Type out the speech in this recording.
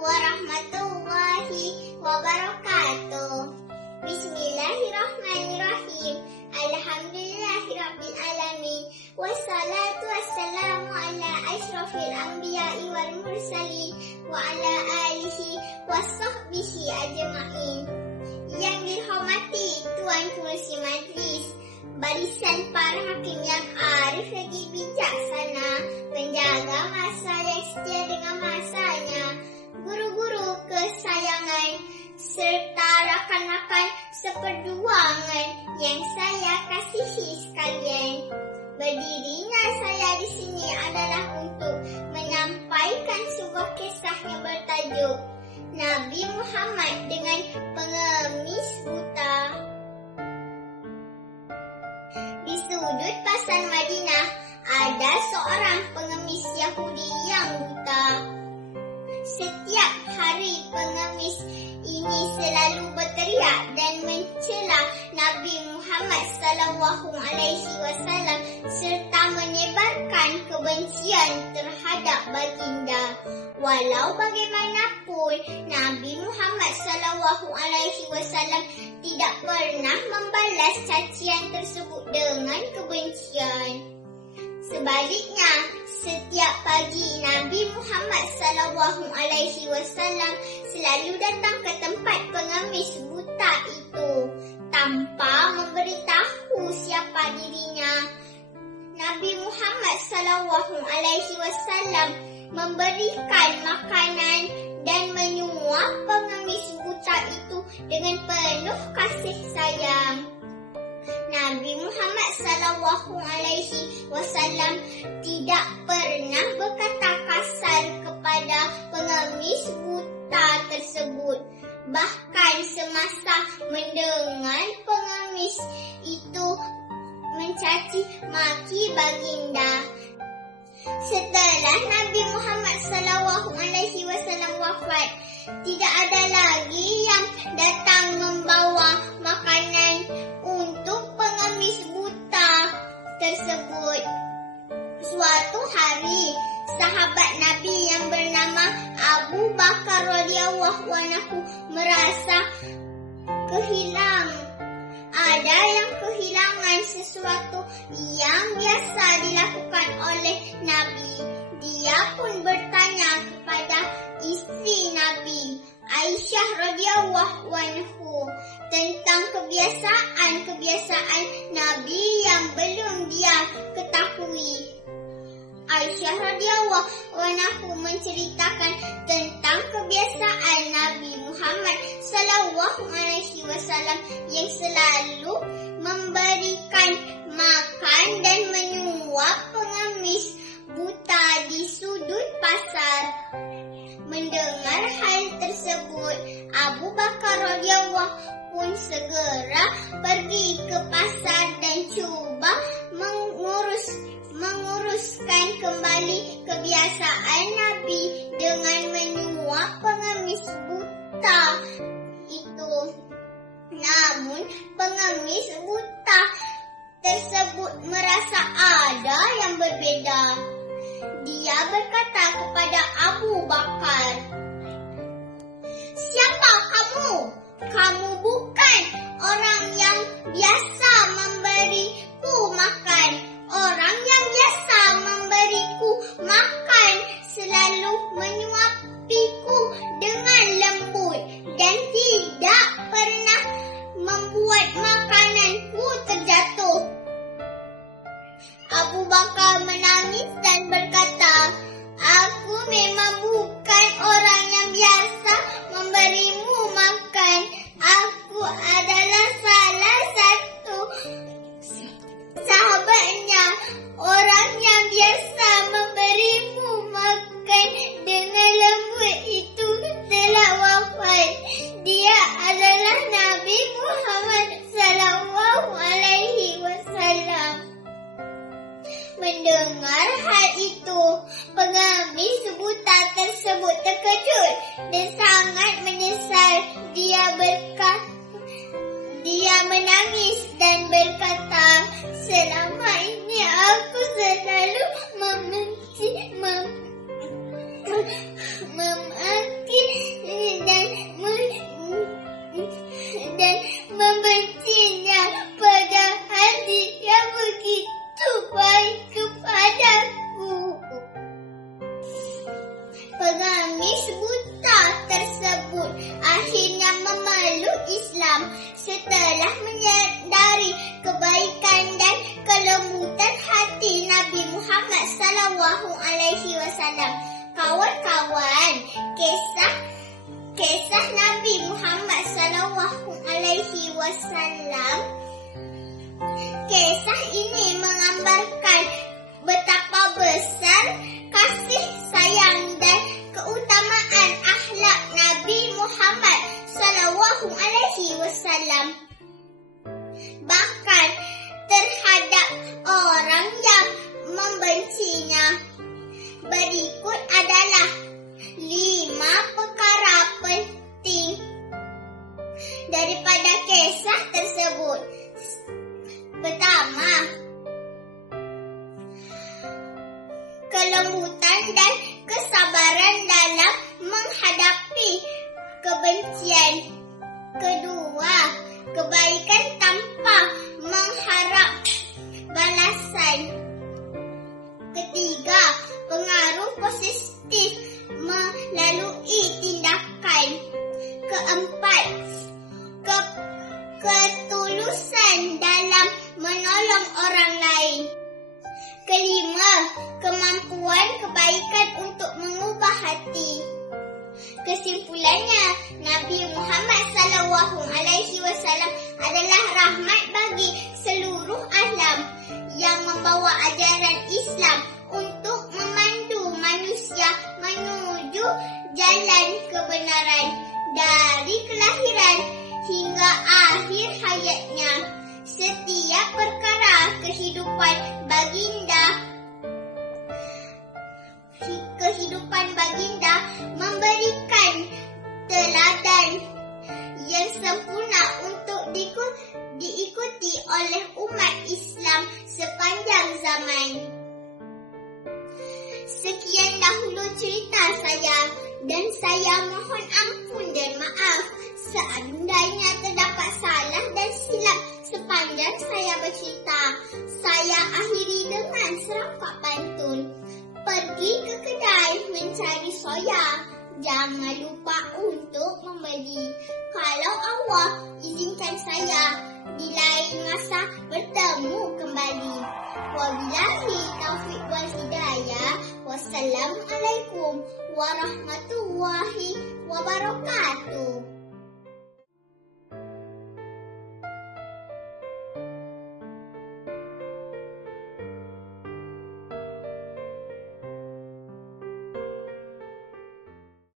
warahmatullahi wabarakatuh. Bismillahirrahmanirrahim. Alhamdulillahirabbil alamin. Wassalatu wassalamu ala asyrafil anbiya'i wal mursalin wa ala alihi wasahbihi ajma'in. Yang dirahmati Tuan Kursi Majlis, barisan para hakim yang arif lagi bijaksana, penjaga masa yang setia dengan masanya, guru-guru kesayangan, serta rakan-rakan seperjuangan yang saya kasihi sekalian. Berdirinya saya di sini adalah untuk menyampaikan sebuah kisah yang bertajuk Nabi Muhammad dengan pengemis buta. Di sudut pasar Madinah ada seorang pengemis Yahudi yang buta. Setiap hari pengemis ini selalu berteriak dan mencela Nabi Muhammad SAW serta menyebarkan kebencian terhadap baginda. Walau bagaimanapun, Nabi Muhammad SAW tidak pernah membalas cacian tersebut dengan kebencian. Sebaliknya, setiap pagi Nabi Muhammad SAW selalu datang ke tempat pengemis buta itu tanpa memberitahu siapa dirinya. Nabi Muhammad SAW memberikan makanan dan menyuap pengemis buta itu dengan penuh kasih sayang. Nabi Muhammad SAW tidak pernah berkata kasar kepada pengemis buta tersebut. Bahkan semasa mendengar pengemis itu mencaci maki baginda. Setelah Nabi Muhammad SAW wafat, tidak ada lagi yang datang membawa makanan untuk pengemis buta tersebut. Suatu hari, sahabat Nabi yang bernama Abu Bakar radhiyallahu anhu merasa kehilangan. Ada yang kehilangan sesuatu yang biasa dilakukan oleh Nabi. Dia pun bertanya kepada istri Nabi, Aisyah radhiyallahu anhu, tentang kebiasaan Nabi yang belum dia ketahui. Aisyah radhiyallahu anhu menceritakan tentang kebiasaan Nabi Muhammad SAW yang selalu memberikan makan dan menyuap pengemis buta di sudut pasar. Mendengar hal tersebut, Abu Bakar radhiyallahu pun segera pergi ke pasar dan cuba menguruskan kembali kebiasaan Nabi dengan menyuap pengemis buta itu. Namun pengemis buta tersebut merasa ada yang berbeda. Dia berkata kepada Abu Bakar, "Siapa kamu? Kamu bukan orang yang biasa memberiku makan. Orang yang biasa memberiku makan selalu menyuapiku dengan lembut dan tidak pernah membuat makananku terjatuh." Abu Bakar menangis dan berkata, "Aku memang bukan orang yang biasa memberimu makan. Aku adalah salah satu sahabatnya, orang yang biasa memberimu makan dengan lembut itu telah wafat. Dia adalah Nabi Muhammad SAW." Mendengar hal itu, pengemis buta tersebut terkejut dan sangat menyesal. Dia menangis dan berkata, "Selama ini aku selalu memaki begitu baik kepadaku. Pengamis buta tersebut akhirnya memeluk Islam setelah menyadari kebaikan dan kelembutan hati Nabi Muhammad SAW. Kawan-kawan, kisah Nabi Muhammad SAW, kisah ini menggambarkan betapa besar kasih sayang dan keutamaan akhlak Nabi Muhammad SAW. Bahkan terhadap orang yang membencinya. Berikut adalah 5 perkara penting daripada kisah tersebut. Pertama, kelembutan dan kesabaran dalam menghadapi kebencian. Kedua, kebaikan tanpa mengharap balasan. Ketiga, pengaruh positif melalui tindakan. Keempat, ketulusan dalam menolong orang lain. Kelima, kemampuan kebaikan untuk mengubah hati. Kesimpulannya, Nabi Muhammad SAW adalah rahmat bagi seluruh alam yang membawa ajaran Islam untuk memandu manusia menuju jalan kebenaran dari kelahiran hingga akhir hayatnya. Setiap perkara kehidupan baginda memberikan teladan yang sempurna untuk diikuti oleh umat Islam sepanjang zaman. Sekian dahulu cerita saya, dan saya mohon ampun dan maaf seandainya terdapat salah dan silap sepanjang saya bercerita. Saya akhiri dengan serangkap pantun. Pergi ke kedai mencari soya, jangan lupa untuk membeli. Kalau Allah izinkan saya, di lain masa bertemu kembali. Wabillahi taufiq wal hidayah. Wassalamualaikum warahmatullahi wabarakatuh.